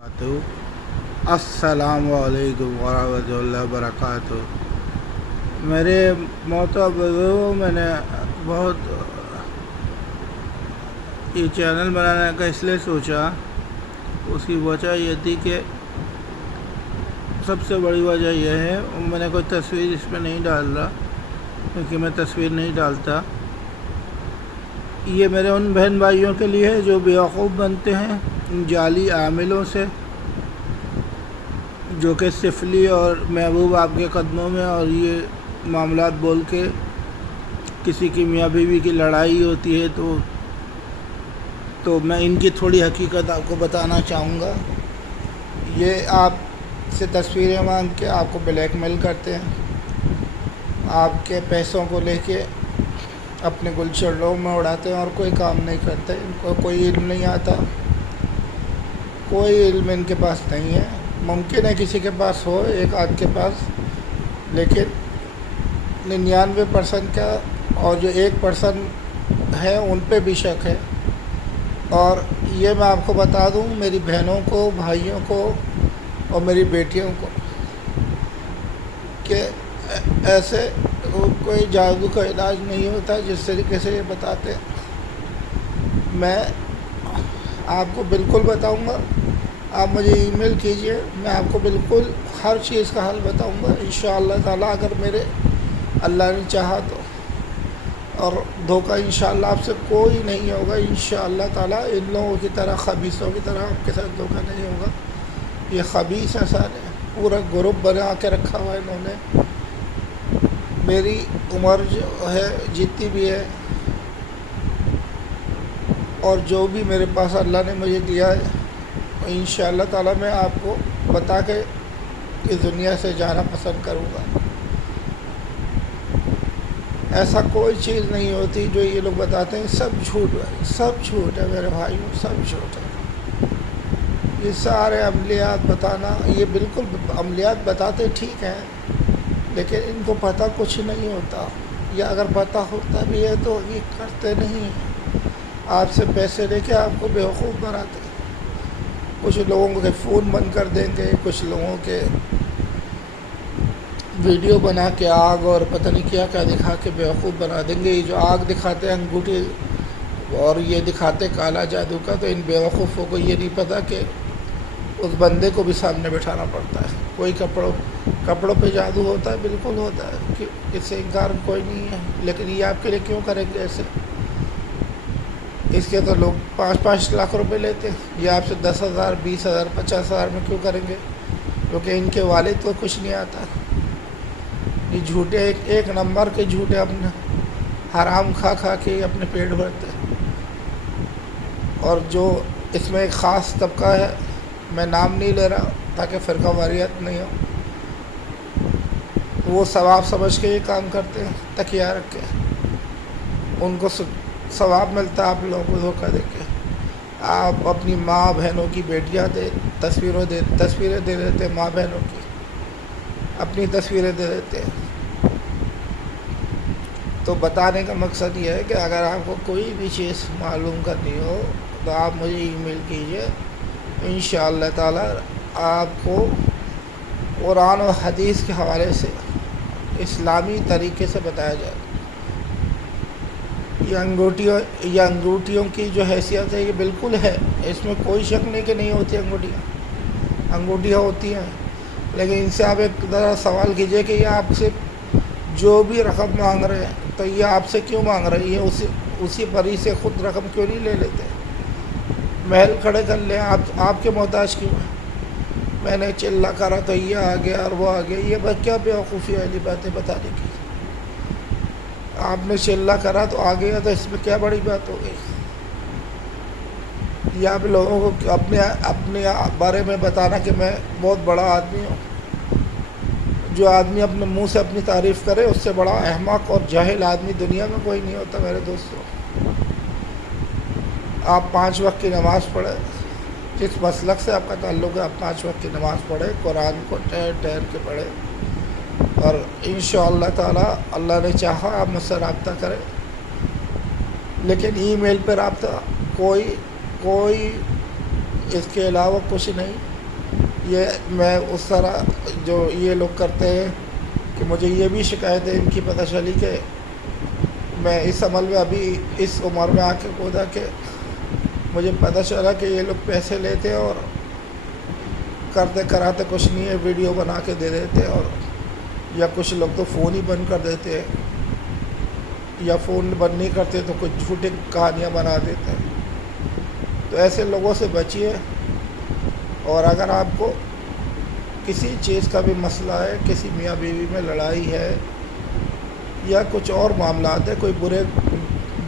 अस्सलामु अलैकुम वरहमतुल्लाहि वबरकातुहू। मेरे मोहतरम, मैंने बहुत ये चैनल बनाने का इसलिए सोचा, उसकी वजह ये थी कि सबसे बड़ी वजह यह है, मैंने कोई तस्वीर इसमें नहीं डाल रहा क्योंकि मैं तस्वीर नहीं डालता। ये मेरे उन बहन भाइयों के लिए है जो बेवकूफ़ बनते हैं इन जाली आमिलों से, जो कि सिफली और महबूब आपके कदमों में और ये मामलात बोल के किसी की मियाँ बीवी की लड़ाई होती है तो मैं इनकी थोड़ी हकीकत आपको बताना चाहूँगा। ये आपसे तस्वीरें मांग के आपको ब्लैकमेल करते हैं, आपके पैसों को लेके अपने गुलछर्रों में उड़ाते हैं और कोई काम नहीं करते। इनको कोई इल्म नहीं आता, कोई इल्म इनके पास नहीं है। मुमकिन है किसी के पास हो, एक आध के पास, लेकिन 99% का और जो 1% है उन पे भी शक है। और ये मैं आपको बता दूं, मेरी बहनों को, भाइयों को और मेरी बेटियों को, कि ऐसे कोई जादू का इलाज नहीं होता जिस तरीके से ये बताते हैं। मैं आपको बिल्कुल बताऊंगा, आप मुझे ईमेल कीजिए, मैं आपको बिल्कुल हर चीज़ का हल बताऊंगा इंशाअल्लाह ताला, अगर मेरे अल्लाह ने चाहा तो। और धोखा इंशाअल्लाह आपसे कोई नहीं होगा इंशाअल्लाह ताला। इन लोगों की तरह, खबीसों की तरह आपके साथ धोखा नहीं होगा। ये खबीस है सारे, पूरा ग्रुप बना के रखा हुआ है इन्होंने। मेरी उम्र जो है, जितनी भी है, और जो भी मेरे पास अल्लाह ने मुझे दिया है, इंशाअल्लाह ताला मैं आपको बता के इस दुनिया से जाना पसंद करूँगा। ऐसा कोई चीज़ नहीं होती जो ये लोग बताते हैं, सब झूठ है, सब झूठ है मेरे भाइयों, सब झूठ है। ये सारे अमलियात बताना, ये बिल्कुल अमलियात बताते ठीक हैं, लेकिन इनको पता कुछ नहीं होता, या अगर पता होता भी है तो ये करते नहीं हैं। आपसे पैसे लेके आपको बेवकूफ़ बनाते हैं। कुछ लोगों के फ़ोन बंद कर देंगे, कुछ लोगों के वीडियो बना के आग और पता नहीं क्या क्या दिखा के बेवकूफ़ बना देंगे। ये जो आग दिखाते हैं अंगूठी और ये दिखाते काला जादू का, तो इन बेवकूफ़ों को ये नहीं पता कि उस बंदे को भी सामने बिठाना पड़ता है। कोई कपड़ों पे जादू होता है, बिल्कुल होता है, कि इससे इनकार कोई नहीं है, लेकिन ये आपके लिए क्यों करेंगे ऐसे? इसके तो लोग 5-5 लाख रुपए लेते हैं, ये आपसे 10,000, 20,000, 50,000 में क्यों करेंगे? क्योंकि इनके वालिद को कुछ नहीं आता। ये झूठे, एक नंबर के झूठे, अपने हराम खा के अपने पेट भरते हैं। और जो इसमें एक ख़ास तबका है, मैं नाम नहीं ले रहा ताकि फ़िरका वारियत नहीं हो, वो सवाब समझ के ये काम करते हैं, तकिया रख के। उनको सवाब मिलता है आप लोगों को धोखा दे के। आप अपनी माँ बहनों की बेटियाँ तस्वीरें दे देते हैं, माँ बहनों की अपनी तस्वीरें दे देते हैं। तो बताने का मकसद ये है कि अगर आपको कोई भी चीज़ मालूम करनी हो तो आप मुझे ईमेल कीजिए, इंशाअल्लाह ताला आपको कुरान और हदीस के हवाले से इस्लामी तरीके से बताया जाए। ये अंगूठियों की जो हैसियत है, ये बिल्कुल है, इसमें कोई शक नहीं कि नहीं होती। अंगूठियाँ होती हैं, लेकिन इनसे आप एक तरह सवाल कीजिए कि ये आपसे जो भी रकम मांग रहे हैं, तो ये आपसे क्यों मांग रही है? उसी परी से ख़ुद रकम क्यों नहीं ले लेते? महल खड़े कर लें, आपके मोहताज क्यों है? मैंने चिल्ला करा तो ये आ गया और वो आ गया, ये बस क्या बेवकूफ़ी वाली बातें बताने की? आपने चिल्ला करा तो आ गया, तो इसमें क्या बड़ी बात हो गई? या आप लोगों को अपने बारे में बताना कि मैं बहुत बड़ा आदमी हूँ। जो आदमी अपने मुंह से अपनी तारीफ़ करे, उससे बड़ा अहमक और जाहिल आदमी दुनिया में कोई नहीं होता मेरे दोस्तों। आप 5 वक्त की नमाज़ पढ़ें, जिस मसलक से आपका ताल्लुक़ है, आप 5 वक्त की नमाज़ पढ़ें, कुरान को ठहर के पढ़ें, और इंशाअल्लाह ताला अल्लाह ने चाहा आप मुझसे रब्ता करें। लेकिन ईमेल पर रब्ता कोई اس کے علاوہ کچھ نہیں۔ یہ میں اس طرح جو یہ لوگ کرتے ہیں کہ مجھے یہ بھی شکایت ہے ان کی پتہ چلی کہ میں اس عمل میں ابھی اس عمر میں آ کے کودا کہ مجھے پتہ چلا کہ یہ لوگ پیسے لیتے اور کرتے کراتے کچھ نہیں ہے، ویڈیو بنا کے دے دیتے، اور یا کچھ لوگ تو فون ہی بند کر دیتے ہیں، یا فون بند نہیں کرتے تو کچھ جھوٹی کہانیاں بنا دیتے ہیں۔ تو ایسے لوگوں سے بچیے، اور اگر آپ کو کسی چیز کا بھی مسئلہ ہے، کسی میاں بیوی میں لڑائی ہے یا کچھ اور معاملات ہے، کوئی برے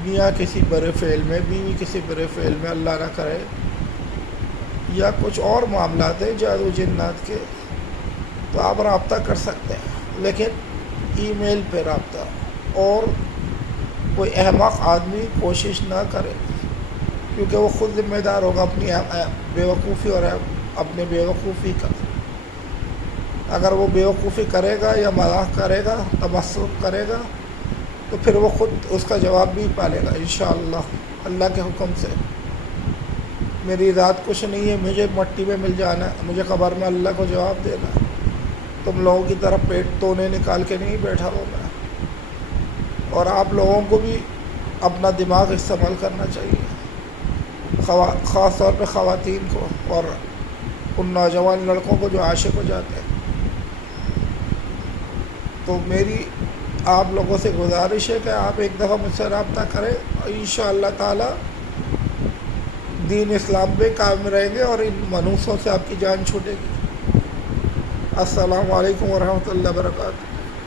میاں کسی برے فعل میں، بیوی کسی برے فعل میں، اللہ نہ کرے، یا کچھ اور معاملات ہیں جادو جنات کے، تو آپ رابطہ کر سکتے ہیں، لیکن ای میل پہ رابطہ، اور کوئی احمق آدمی کوشش نہ کرے، کیونکہ وہ خود ذمہ دار ہوگا اپنی بیوقوفی اور اپنے بیوقوفی کا۔ اگر وہ بیوقوفی کرے گا یا مذاق کرے گا، تمسخر کرے گا، تو پھر وہ خود اس کا جواب بھی پالے گا انشاءاللہ، اللہ کے حکم سے۔ میری ذات کچھ نہیں ہے، مجھے مٹی میں مل جانا ہے، مجھے قبر میں اللہ کو جواب دینا ہے۔ تم لوگوں کی طرف پیٹ تونے نکال کے نہیں بیٹھا ہوں میں۔ اور آپ لوگوں کو بھی اپنا دماغ استعمال کرنا چاہیے، خاص طور پہ خواتین کو اور ان نوجوان لڑکوں کو جو عاشق ہو جاتے ہیں۔ تو میری آپ لوگوں سے گزارش ہے کہ آپ ایک دفعہ مجھ سے رابطہ کریں، انشاءاللہ تعالی دین اسلام پہ قائم رہیں گے اور ان منحوسوں سے آپ کی جان چھوٹے گی۔ السلام علیکم ورحمۃ اللہ وبرکاتہ۔